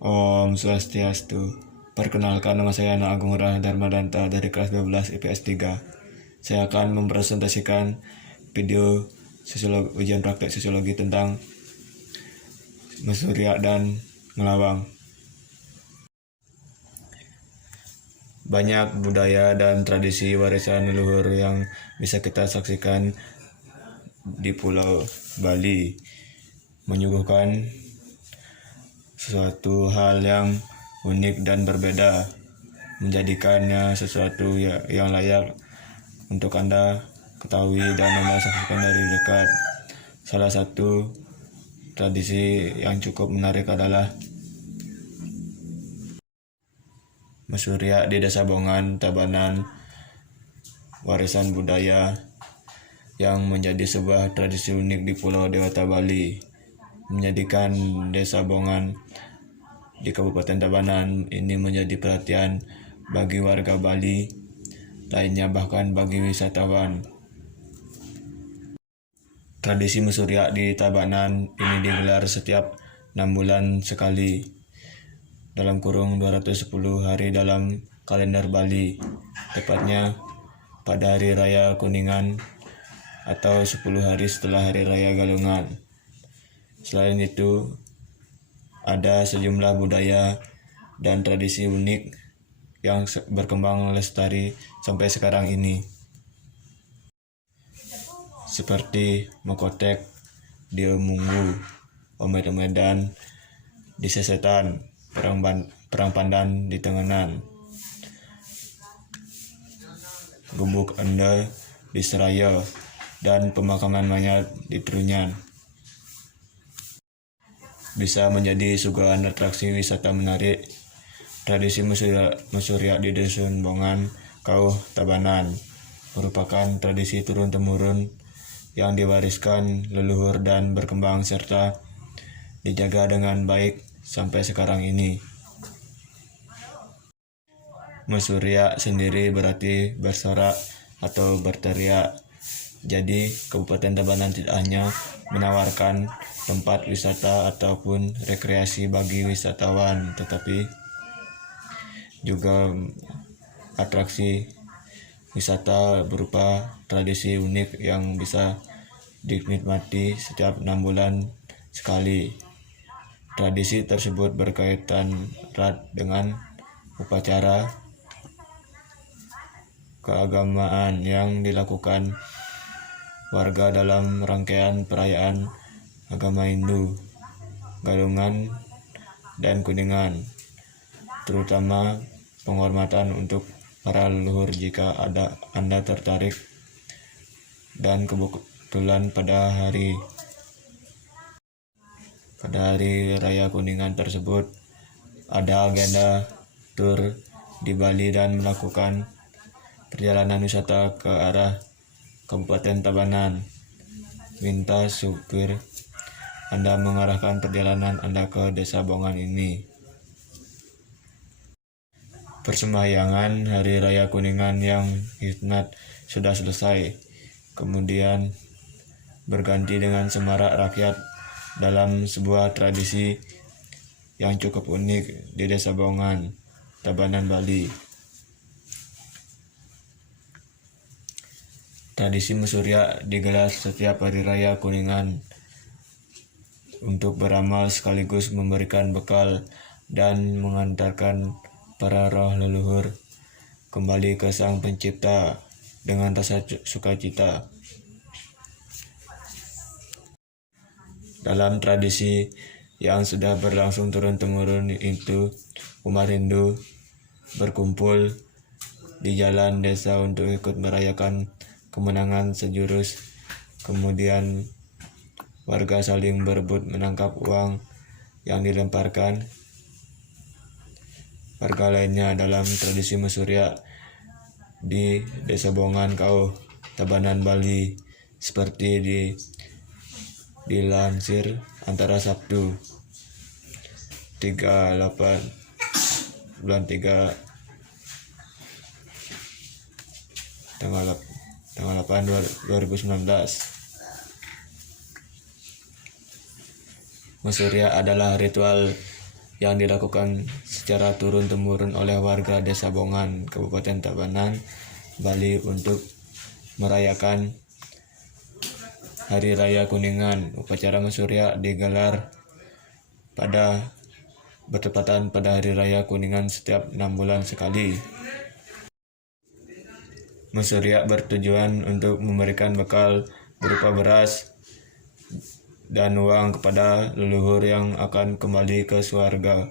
Om Swastiastu. Perkenalkan, nama saya Ana Agung Dharmadanta dari kelas 12 IPS 3. Saya akan mempresentasikan video ujian praktek sosiologi tentang Mesurya dan Ngelawang. Banyak budaya dan tradisi warisan leluhur yang bisa kita saksikan di Pulau Bali, menyuguhkan sesuatu hal yang unik dan berbeda, menjadikannya sesuatu yang layak untuk Anda ketahui dan Anda saksikan dari dekat. Salah satu tradisi yang cukup menarik adalah Mesurya di Desa Bongan, Tabanan, warisan budaya yang menjadi sebuah tradisi unik di Pulau Dewata Bali, menjadikan Desa Bongan di Kabupaten Tabanan ini menjadi perhatian bagi warga Bali lainnya, bahkan bagi wisatawan. Tradisi Mesurya di Tabanan ini digelar setiap 6 bulan sekali, dalam kurung 210 hari dalam kalender Bali, tepatnya pada Hari Raya Kuningan atau 10 hari setelah Hari Raya Galungan. Selain itu, ada sejumlah budaya dan tradisi unik yang berkembang lestari sampai sekarang ini, seperti Mekotek di Munggu, Omed-omedan di Sesetan, Perang Pandan di Tenganan, Gubuk Ende di Seraya, dan pemakaman mayat di Trunyan. Bisa menjadi suguhan atraksi wisata menarik. Tradisi Mesurya di Dusun Bongan, Kauh, Tabanan merupakan tradisi turun-temurun yang diwariskan leluhur dan berkembang serta dijaga dengan baik sampai sekarang ini. Mesurya sendiri berarti bersorak atau berteriak. Jadi, Kabupaten Tabanan tidak hanya menawarkan tempat wisata ataupun rekreasi bagi wisatawan, tetapi juga atraksi wisata berupa tradisi unik yang bisa dinikmati setiap 6 bulan sekali. Tradisi tersebut berkaitan erat dengan upacara keagamaan yang dilakukan warga dalam rangkaian perayaan agama Hindu, Galungan dan Kuningan, terutama penghormatan untuk para leluhur. Jika Anda tertarik dan kebetulan pada hari Raya Kuningan tersebut ada agenda tur di Bali dan melakukan perjalanan wisata ke arah Kabupaten Tabanan, minta supir Anda mengarahkan perjalanan Anda ke Desa Bongan ini. Persembahyangan Hari Raya Kuningan yang hikmat sudah selesai, kemudian berganti dengan semarak rakyat dalam sebuah tradisi yang cukup unik di Desa Bongan, Tabanan, Bali. Tradisi Mesurya digelar setiap Hari Raya Kuningan untuk beramal sekaligus memberikan bekal dan mengantarkan para roh leluhur kembali ke Sang Pencipta dengan rasa sukacita. Dalam tradisi yang sudah berlangsung turun-temurun itu, umat Hindu berkumpul di jalan desa untuk ikut merayakan kemenangan sejurus. Kemudian warga saling berebut menangkap uang yang dilemparkan warga lainnya. Dalam tradisi Mesurya di Desa Bongan, Kauh, Tabanan, Bali, seperti dilansir antara Sabtu 38 bulan 3 tanggal 8 2019. Mesurya adalah ritual yang dilakukan secara turun-temurun oleh warga Desa Bongan, Kabupaten Tabanan, Bali untuk merayakan Hari Raya Kuningan. Upacara Mesurya digelar bertepatan pada Hari Raya Kuningan setiap 6 bulan sekali. Mesurya bertujuan untuk memberikan bekal berupa beras dan uang kepada leluhur yang akan kembali ke swarga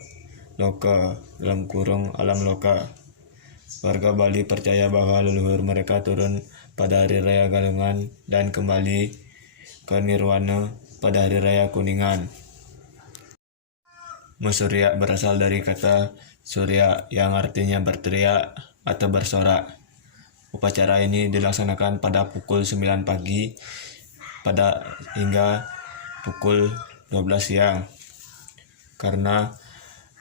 loka (alam loka). Warga Bali percaya bahwa leluhur mereka turun pada Hari Raya Galungan dan kembali ke nirwana pada Hari Raya Kuningan. Mesurya berasal dari kata surya yang artinya berteriak atau bersorak. Upacara ini dilaksanakan pada pukul 9 pagi hingga pukul 12 siang. Karena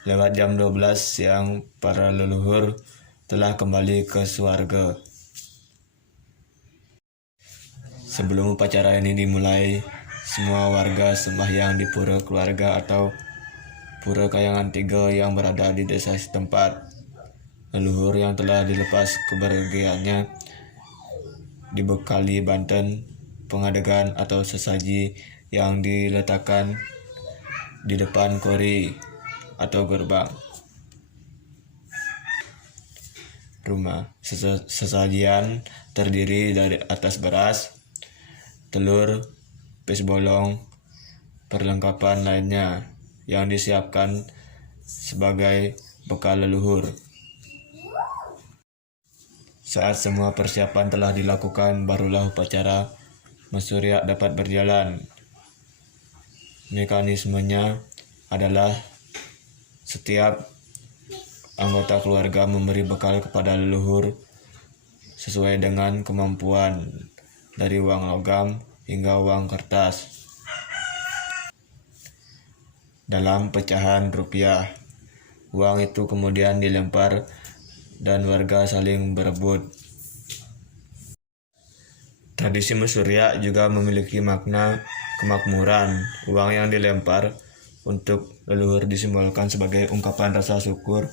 lewat jam 12 siang para leluhur telah kembali ke swarga. Sebelum upacara ini dimulai, semua warga sembahyang di pura keluarga atau pura Kayangan 3 yang berada di desa setempat. Leluhur yang telah dilepas kepergiannya dibekali banten, pengadegan atau sesaji yang diletakkan di depan kori atau gerbang rumah. Sesajian terdiri dari atas beras, telur, pis bolong, perlengkapan lainnya yang disiapkan sebagai bekal leluhur. Saat semua persiapan telah dilakukan, barulah upacara Mesurya dapat berjalan. Mekanismenya adalah setiap anggota keluarga memberi bekal kepada leluhur sesuai dengan kemampuan, dari uang logam hingga uang kertas. Dalam pecahan rupiah, uang itu kemudian dilempar dan warga saling berebut. Tradisi Mesurya juga memiliki makna kemakmuran. Uang yang dilempar untuk leluhur disimbolkan sebagai ungkapan rasa syukur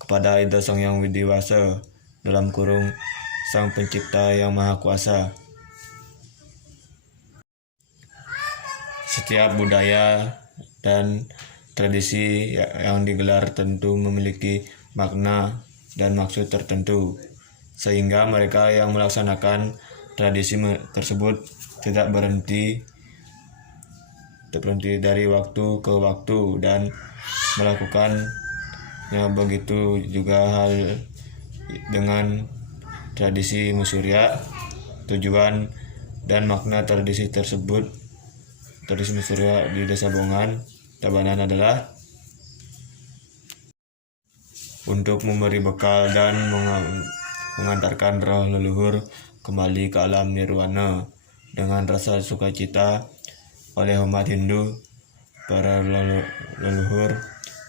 kepada Ida Sang Yang Widiwasa (Sang Pencipta yang Maha Kuasa). Setiap budaya dan tradisi yang digelar tentu memiliki makna dan maksud tertentu, sehingga mereka yang melaksanakan tradisi tersebut tidak berhenti dari waktu ke waktu dan melakukannya. Begitu juga hal dengan tradisi Mesurya. Tujuan dan makna tradisi Mesurya di Desa Bongan, Tabanan adalah untuk memberi bekal dan mengantarkan roh leluhur kembali ke alam nirwana dengan rasa sukacita. Oleh umat Hindu, para leluhur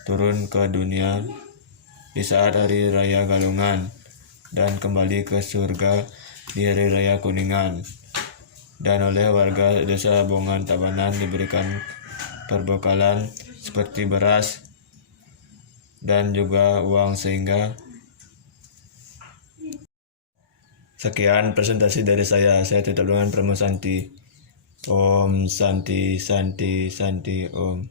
turun ke dunia di saat Hari Raya Galungan dan kembali ke surga di Hari Raya Kuningan. Dan oleh warga Desa Bongan Tabanan diberikan perbekalan seperti beras dan juga uang sehingga. Sekian presentasi dari saya tutup dengan Pramu Santi. Om Santi Santi Santi Om.